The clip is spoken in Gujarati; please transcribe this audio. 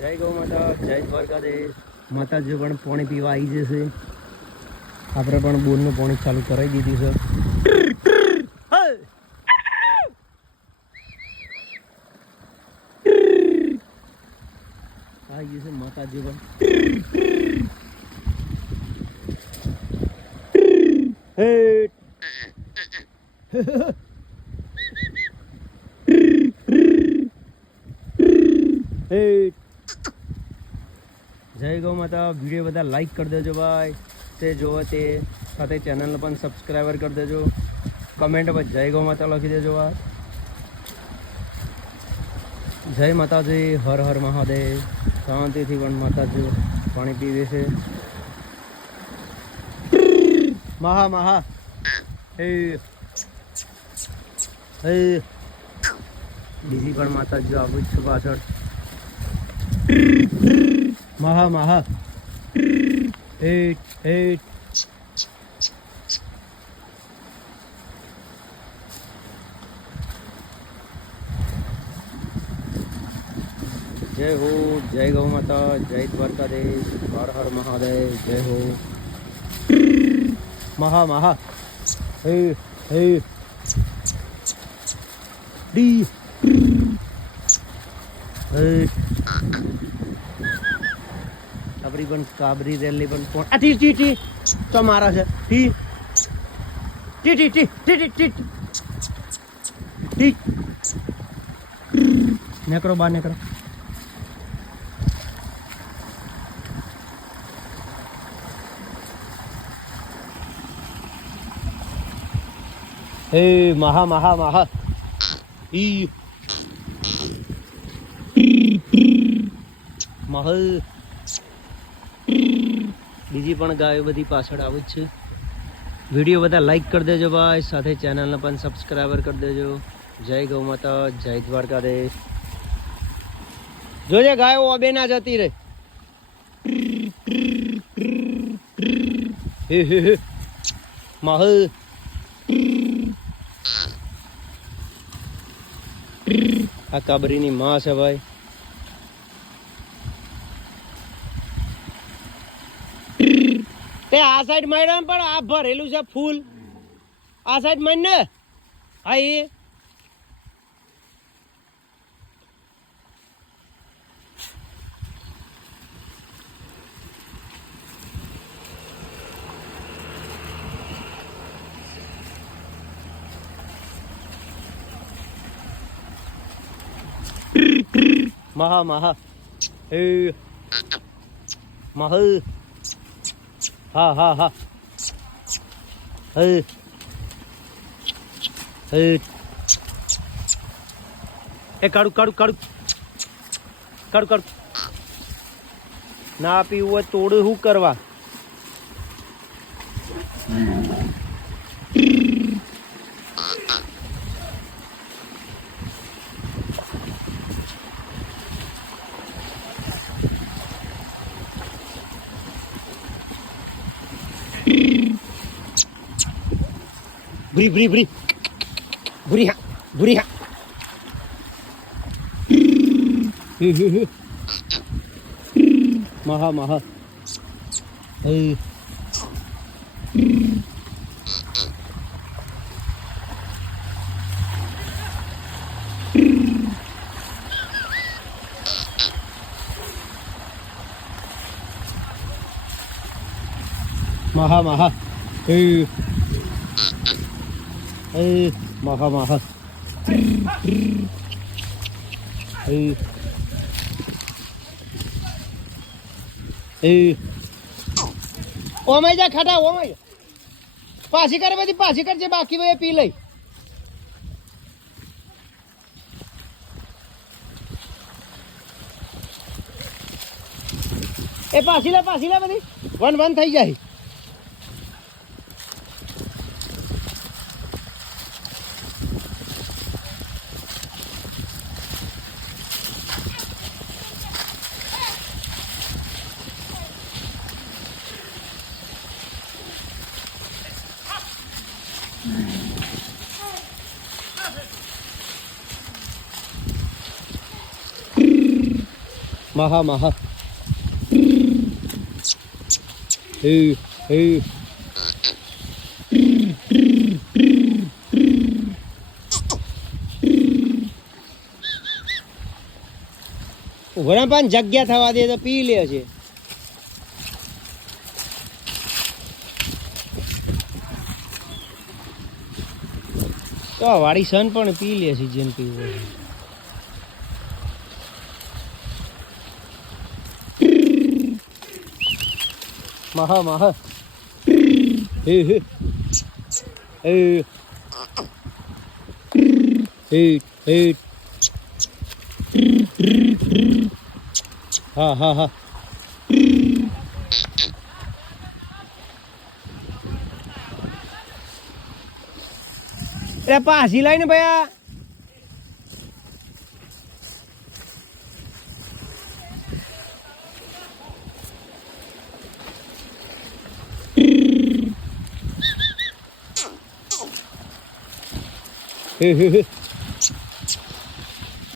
જય ગૌ માતા, જય દ્વારકાધીશ. માતાજી પણ પાણી પીવા આવી જશે. આપણે પણ બોરનું પાણી ચાલુ કરાવી દીધું છે. આવી જશે માતાજી પણ. જય ગૌ માતા. વિડીયો બધા લાઈક કરી દેજો ભાઈ, તે જોવો તે સાથે ચેનલને પણ સબસ્ક્રાઈબર કરી દેજો. કમેન્ટ પર જય ગૌ માતા લખી દેજો ભાઈ. જય માતાજી, હર હર મહાદેવ. શાંતિથી પણ માતાજી પાણી પીવે છે. મહા મહા બીજી પણ માતાજી આવું જ છે પાછળ. મહા મહા જય હો, જય ગૌ માતા, જય દ્વારકાધીશ, હર હર મહાદેવ. જય હો. મહા મહા ડી કાબરી પણ કાબરી રેલી પણ કોણ આ ટી ટી ટી તો મારા છે ટી ટી ટી ટી ટી ટી ટી નેકરો બહાર નેકરો. હે મહા મહા મહા ઈ મહલ. બીજી પણ ગાયો બધી પાછળ આવે જ છે. વિડીયો બધા લાઈક કરી દેજો ભાઈ, સાથે ચેનલને પણ સબસ્ક્રાઈબર કરી દેજો. જય ગૌ માતા, જય દ્વારકાધીશ. જોજે ગાયો અબે ના જતી રે. મહલ આ કાબરીની માં છે ભાઈ. તે આ સાઈડ માર્યા પણ આ ભરેલું છે ફૂલ. આ સાઈડ માર ને. હા એ મહા મહા મહલ. હા હા હા એ કાઢું કાઢું કાઢું કાઢું કાઢું. ના પીવું હોય તોડું શું કરવા. ભૂરી ભૂરી ભૂરી ભૂરી હા ભૂરી હા. મહા મહા મહા મહા મહા મહા ઓમાઈ જા ખાટા ઓમાઈ પાછી કરે બધી પાછી કરજે બાકી ભાઈ પી લઈ. એ પાછી લે બધી વન વન થઈ જાય. મહા મહા હે હે ઘણા પણ જગ્યા થવા દે તો પી લે છે. તો આ વાડી સન પણ પી લે છે જેમ પીવું હોય. મહા મહા હે હે હે હે હે હા હા હા અરે પાછી લાઈને ભયા હે હે હે